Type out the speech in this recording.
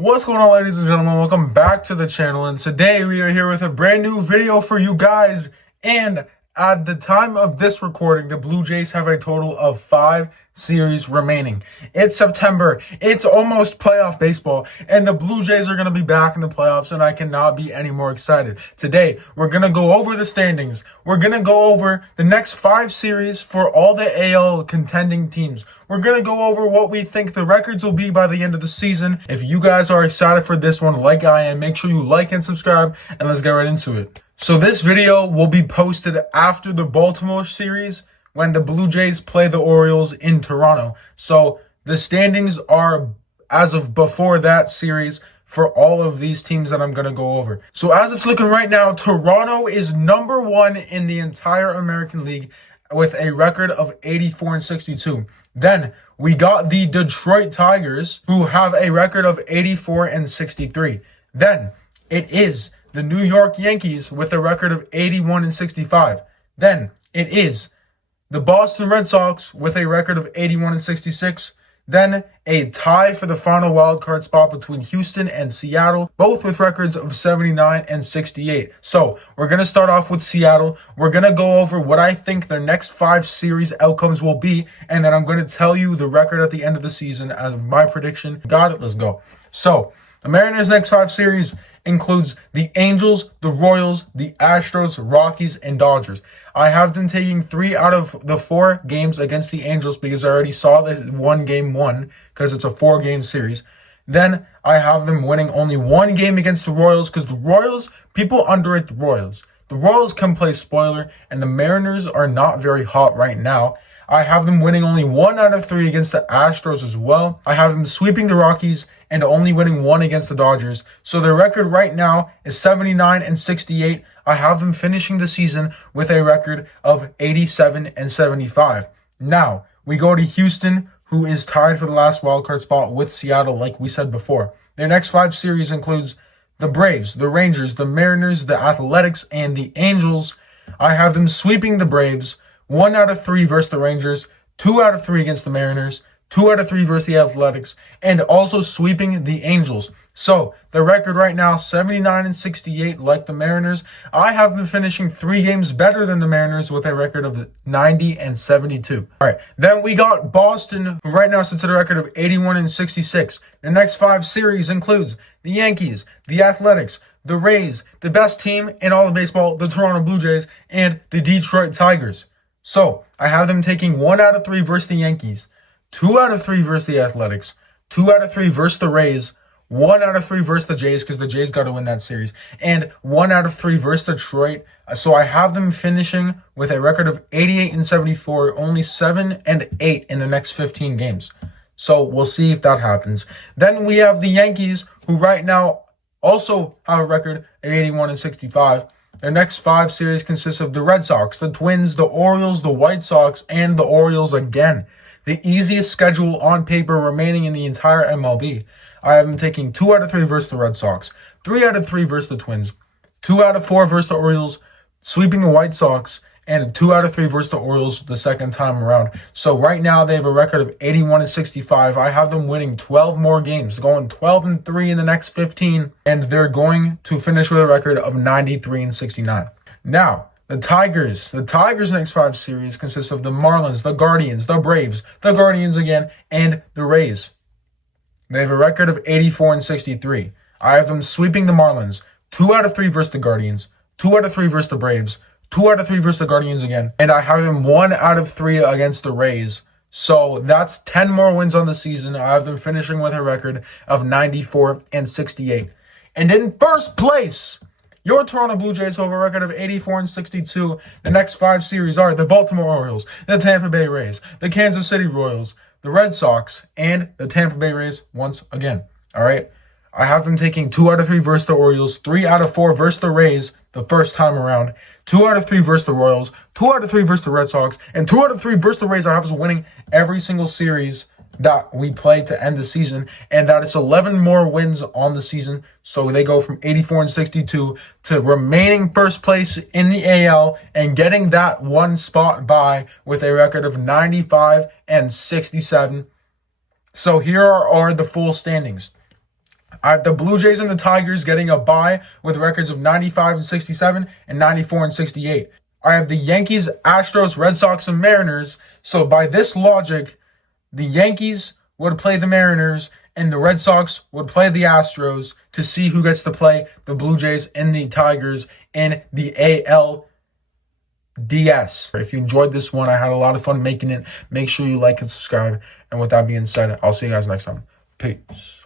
What's going on, ladies and gentlemen? Welcome back to the channel, and today we are here with a brand new video for you guys. And at the time of this recording, the Blue Jays have a total of 5 series remaining. It's September, it's almost playoff baseball, and the Blue Jays are going to be back in the playoffs, and I cannot be any more excited. Today, we're going to go over the standings. We're going to go over the next 5 series for all the AL contending teams. We're going to go over what we think the records will be by the end of the season. If you guys are excited for this one like I am, make sure you like and subscribe, and let's get right into it. So this video will be posted after the Baltimore series when the Blue Jays play the Orioles in Toronto. So the standings are as of before that series for all of these teams that I'm going to go over. So as it's looking right now, Toronto is number 1 in the entire American League with a record of 84-62. Then we got the Detroit Tigers, who have a record of 84-63. Then it is the New York Yankees with a record of 81-65. Then it is the Boston Red Sox with a record of 81-66. Then a tie for the final wildcard spot between Houston and Seattle, both with records of 79-68. So we're going to start off with Seattle. We're going to go over what I think their next 5 series outcomes will be, and then I'm going to tell you the record at the end of the season as my prediction. Got it? Let's go. So the Mariners' next 5 series includes the Angels, the Royals, the Astros, Rockies, and Dodgers. I have them taking 3 out of the 4 games against the Angels because I already saw the 1 game won because it's a 4-game series. Then I have them winning only 1 game against the Royals because the Royals, people underrate the Royals. The Royals can play spoiler, and the Mariners are not very hot right now. I have them winning only 1 out of 3 against the Astros as well. I have them sweeping the Rockies and only winning 1 against the Dodgers. So their record right now is 79-68. I have them finishing the season with a record of 87-75. Now, we go to Houston, who is tied for the last wildcard spot with Seattle, like we said before. Their next 5 series includes the Braves, the Rangers, the Mariners, the Athletics, and the Angels. I have them sweeping the Braves, 1 out of 3 versus the Rangers, 2 out of 3 against the Mariners, 2 out of 3 versus the Athletics, and also sweeping the Angels. So, the record right now, 79-68, like the Mariners. I have them finishing 3 games better than the Mariners with a record of 90-72. All right, then we got Boston, who right now sits at a record of 81-66. The next 5 series includes the Yankees, the Athletics, the Rays, the best team in all of baseball, the Toronto Blue Jays, and the Detroit Tigers. So, I have them taking 1 out of 3 versus the Yankees, 2 out of 3 versus the Athletics, 2 out of 3 versus the Rays, 1 out of 3 versus the Jays because the Jays got to win that series, and 1 out of 3 versus Detroit. So I have them finishing with a record of 88-74, only 7-8 in the next 15 games. So we'll see if that happens. Then we have the Yankees, who right now also have a record of 81-65. Their next 5 series consists of the Red Sox, the Twins, the Orioles, the White Sox, and the Orioles again. The easiest schedule on paper remaining in the entire MLB. I have them taking 2 out of 3 versus the Red Sox, 3 out of 3 versus the Twins, 2 out of 4 versus the Orioles, sweeping the White Sox, and 2 out of 3 versus the Orioles the second time around. So right now they have a record of 81-65. I have them winning 12 more games, going 12-3 in the next 15, and they're going to finish with a record of 93-69. Now, the Tigers' next 5 series consists of the Marlins, the Guardians, the Braves, the Guardians again, and the Rays. They have a record of 84-63. I have them sweeping the Marlins, 2 out of 3 versus the Guardians, 2 out of 3 versus the Braves, 2 out of 3 versus the Guardians again, and I have them 1 out of 3 against the Rays. So that's 10 more wins on the season. I have them finishing with a record of 94-68. And in first place, your Toronto Blue Jays have a record of 84-62. The next 5 series are the Baltimore Orioles, the Tampa Bay Rays, the Kansas City Royals, the Red Sox, and the Tampa Bay Rays once again. All right? I have them taking 2 out of 3 versus the Orioles, 3 out of 4 versus the Rays the first time around, 2 out of 3 versus the Royals, 2 out of 3 versus the Red Sox, and 2 out of 3 versus the Rays. I have us winning every single series that we play to end the season, and that it's 11 more wins on the season. So they go from 84-62 to remaining first place in the AL and getting that 1 spot by with a record of 95-67. So here are the full standings. I have the Blue Jays and the Tigers getting a bye with records of 95 and 67 and 94 and 68. I have the Yankees, Astros, Red Sox, and Mariners. So by this logic, the Yankees would play the Mariners and the Red Sox would play the Astros to see who gets to play the Blue Jays and the Tigers in the ALDS. If you enjoyed this one, I had a lot of fun making it. Make sure you like and subscribe. And with that being said, I'll see you guys next time. Peace.